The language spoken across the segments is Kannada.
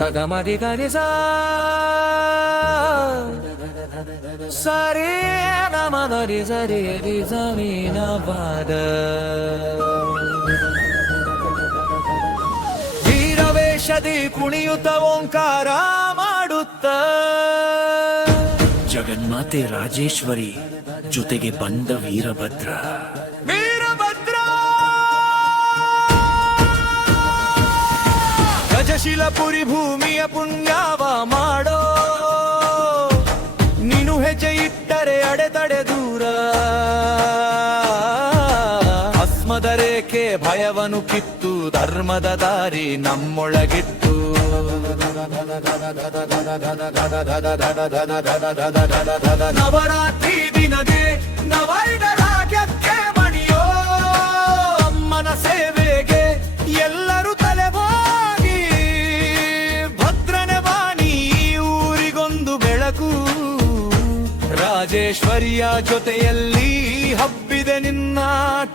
ತಗಮದಿ ಗರಿಸ ಸರಿ ನಮದರಿ ಸರಿ ಜಮೀನ ಪಾದ ವೀರವೇಷದಿ ಕುಣಿಯುತ್ತ ಓಂಕಾರ ಮಾಡುತ್ತ ಜಗನ್ಮಾತೆ ರಾಜೇಶ್ವರಿ ಜೊತೆಗೆ ಬಂದ ವೀರಭದ್ರ. ಗಜಶಿಲಪುರಿ ಭೂಮಿಯ ಪುಣ್ಯವ ಮಾಡೋ, ನೀನು ಹೆಜ್ಜೆ ಇಟ್ಟರೆ ಅಡೆತಡೆ ದೂರ. ಭಸ್ಮದ ರೇಖೆ ಭಯವನು ಕಿತ್ತು, ಧರ್ಮದ ದಾರಿ ನಮ್ಮೊಳಗಿತ್ತು. ನವರಾತ್ರಿ ದಿನದೇ ನವೈಡರಾಗ್ಯಕ್ಕೆ ಮಣಿಯೋ, ಅಮ್ಮನ ಸೇವೆಗೆ ಎಲ್ಲರೂ ತಲೆಬಾಗಿ. ಭದ್ರನೆ ಬಾಣಿ ಊರಿಗೊಂದು ಬೆಳಕು, ರಾಜೇಶ್ವರಿಯ ಜೊತೆಯಲ್ಲಿ ಹಬ್ಬಿದೆ ನಿನ್ನ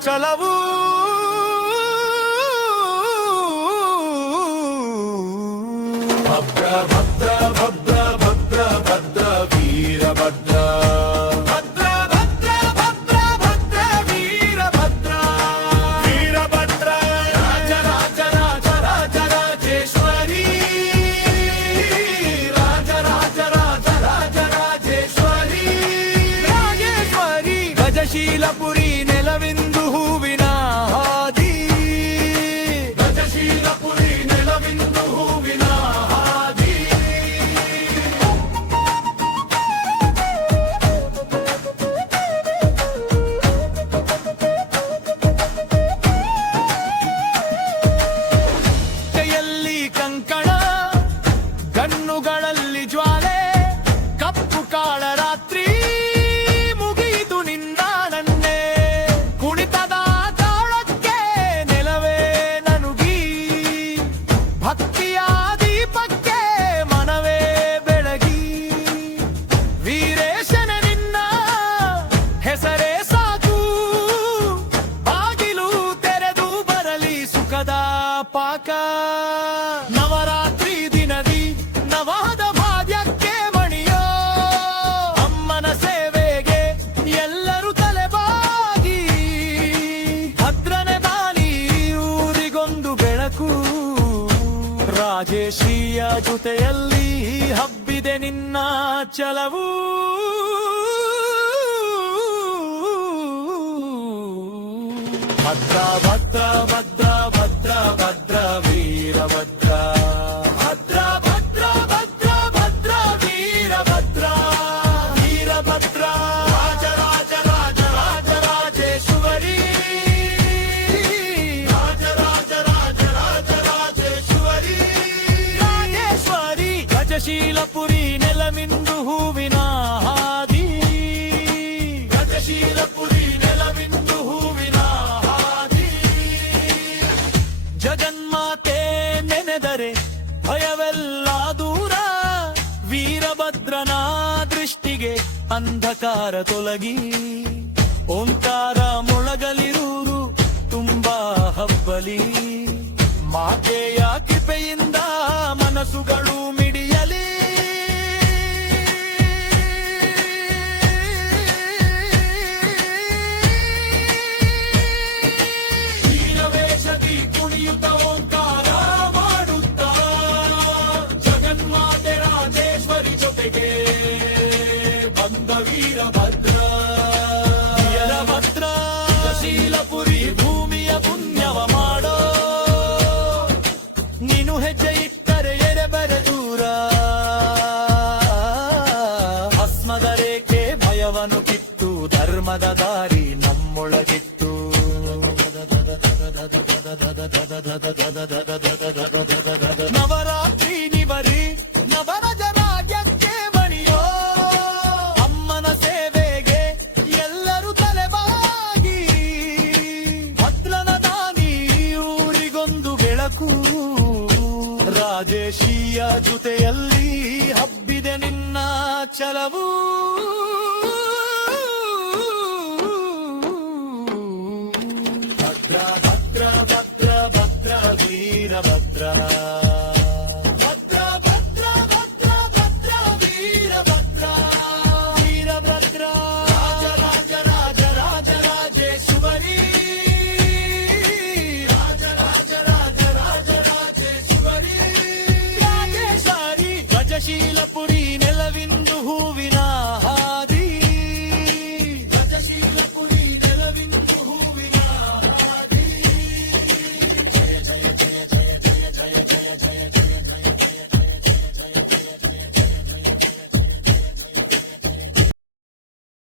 ಛಲವು. ಭದ್ರ ಭದ್ರ ಭದ್ರ ಭದ್ರ ಭದ್ರ ವೀರಭದ್ರ. ಭದ್ರ ಭದ್ರ ಭದ್ರ ಭದ್ರ ವೀರಭದ್ರ. ವೀರಭದ್ರ ರಾಜ ರಾಜ ರಾಜ ರಾಜ ರಾಜೇಶ್ವರಿ. ರಾಜ ರಾಜ ರಾಜ ರಾಜ ರಾಜೇಶ್ವರಿ. ರಾಜೇಶ್ವರಿ ಗಜಶೀಲಪುರಿ ನೆಲವಿಂದು ಹೂವಿನ ಹಾದಿ. ಗಜಶೀಲಪುರಿ ನೆಲವಿಂದು ಹೂವಿನ ಹಾದಿ. ಕೈಯಲ್ಲಿ ಕಂಕಣ, ಕಣ್ಣುಗಳಲ್ಲಿ ಜ್ವಾಲೆ, ಕಪ್ಪು ಕಾಳ ರಾತ್ರಿ ಮುಗಿಯಿತು ನಿನ್ನ ನನ್ನೆ. ಕುಣಿತದ ತಾಳಕ್ಕೆ ನೆಲವೇ ನನುಗಿ, ಭಕ್ತಿಯ ದೀಪಕ್ಕೆ ಮನವೇ ಬೆಳಗಿ. ವೀರೇಶನ ನಿನ್ನ ಹೆಸರೇ ಸಾಕು, ಬಾಗಿಲು ತೆರೆದು ಬರಲಿ ಸುಖದ ಪಾಕ. ನವರಾತ್ರಿ ದಿನದಿ ನವದ ಭಾಗ್ಯಕ್ಕೆ ಮಣಿಯೋ, ಅಮ್ಮನ ಸೇವೆಗೆ ಎಲ್ಲರೂ ತಲೆಬಾಗಿ. ಭದ್ರನೆ ಬಾಲಿ ಊರಿಗೊಂದು ಬೆಳಕು, ರಾಜೇಶ್ವರಿಯ ಜೊತೆಯಲ್ಲಿ ಹಬ್ಬಿದೆ ನಿನ್ನ ಛಲವು. ಭದ್ರ ಭದ್ರ ಭದ್ರ ಭದ್ರ ಭದ್ರ ವೀರಭದ್ರ. ಭದ್ರ ಭದ್ರ ಭದ್ರ ಭದ್ರ ವೀರಭದ್ರ. ವೀರಭದ್ರ ರಾಜ ರಾಜ ರಾಜ ರಾಜ ರಾಜೇಶ್ವರಿ. ರಾಜ ರಾಜ ರಾಜ ರಾಜ ರಾಜೇಶ್ವರಿ. ರಾಜೇಶ್ವರಿ ಗಜಶೀಲಪುರಿ ನೆಲವಿಂದು ಹೂವಿನ ಹಾದಿ. ಗಜಶೀಲಪುರಿ ನೆಲವಿಂದು ಹೂವಿನ ಹಾದಿ. ಜಗನ್ಮಾತೆ ನೆನೆದರೆ ಭಯವೆಲ್ಲ ದೂರ, ವೀರಭದ್ರನ ದೃಷ್ಟಿಗೆ ಅಂಧಕಾರ ತೊಲಗಿ. ಓಂಕಾರ ಮೊಳಗಲಿರೂರು ತುಂಬಾ ಹಬ್ಬಲಿ, ಮಾತೆಯ ಕೃಪೆಯಿಂದ ಮನಸ್ಸುಗಳು ಮಿಡಿಯಲಿ. ವೀರವೇಷದಿ ಕುಣಿಯುತ್ತ ಓಂಕಾರ ಮಾಡುತ್ತ, ಜಗನ್ಮಾತೆ ರಾಜೇಶ್ವರಿ ಜೊತೆಗೆ ಬಂದ ವೀರಭದ್ರ. ವೀರಭದ್ರ ಶೀಲಪುರಿ ಭೂಮಿಯ ಪುಣ್ಯವ ಮಾಡೋ, ನೀನು ಹೆಜ್ಜೆ ಇಟ್ಟರೆ ಎರೆಬರೆ ದೂರ. ಭಸ್ಮದ ರೇಖೆ ಭಯವನು ಕಿತ್ತು, ಧರ್ಮದ ದಾರಿ ನಮ್ಮೊಳಗಿತ್ತು. ನವರಾತ್ರಿ ನಿವರಿ ನವರಜರಾಗ್ಯಕ್ಕೆ ಮಣಿಯೋ, ಅಮ್ಮನ ಸೇವೆಗೆ ಎಲ್ಲರೂ ತಲೆಬಾಗಿ. ಭದ್ರನ ದಾನಿ ಊರಿಗೊಂದು ಬೆಳಕು, ರಾಜೇಶಿಯ ಜೊತೆಯಲ್ಲಿ ಹಬ್ಬಿದೆ ನಿನ್ನ ಛಲವು. ಭದ್ರ ಭದ್ರ ಭದ್ರ ಭದ್ರ ವೀರ ವೀರಭದ್ರ ಭದ್ರ ಭದ್ರ ಭದ್ರ ಭದ್ರ ವೀರಭದ್ರ ವೀರಭದ್ರ ರಾಜ ರಾಜ ರಾಜ ರಾಜ ರಾಜೇಶ್ವರಿ ರಾಜ ರಾಜ ರಾಜ ರಾಜ ರಾಜೇಶ್ವರಿ ರಾಜೇಶ್ವರಿ ಗಜಶೀಲಪುರಿ ನೆಲವಿಂದು ಹೂವಿನ